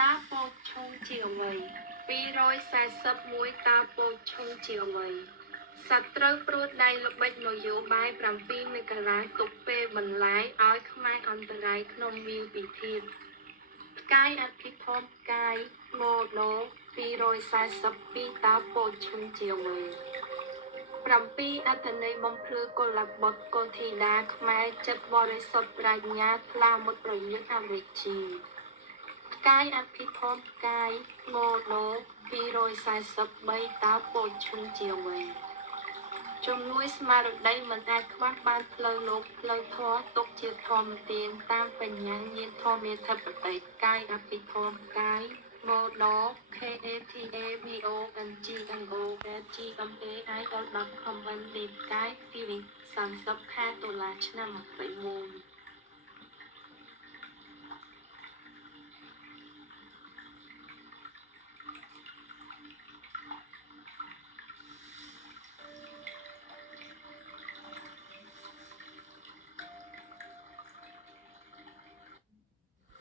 តាពោតឈុងជាអ្វី241តាពោតឈុងជាអ្វីសត្រូវព្រួតដៃល្បិចនយោបាយ7មករាទុកពេលបន្លាយឲ្យខ្មែរអន្តរាយក្នុងវាលពិភេកផ្កាយអភិភពផ្កាយម៉ូណូ242តាពោតឈុងជាអ្វី7អត្ថន័យបំភ្លឺកុលបុត្រកុលធីតាខ្មែរចិត្តបរិសុទ្ធប្រាជ្ញាថ្លាមុតប្រយុទ្ធអវិជ្ជាផ្កាយអភិភពផ្កាយម៉ូណូ243តាពោតឈុងជាអ្វីជំនួយស្មារតីមិនអាចខ្វះបានផ្លូវលោកផ្លូវធម៌ទុកជាធម្មទានតាមបញ្ញាញាណធម្មេធិបតីកាយអភិភពកាយម៉ូណូ KATAVONGNOGMAI ដល់10ខមមិនទីផ្កាយទី30ខែតុលាឆ្នាំ21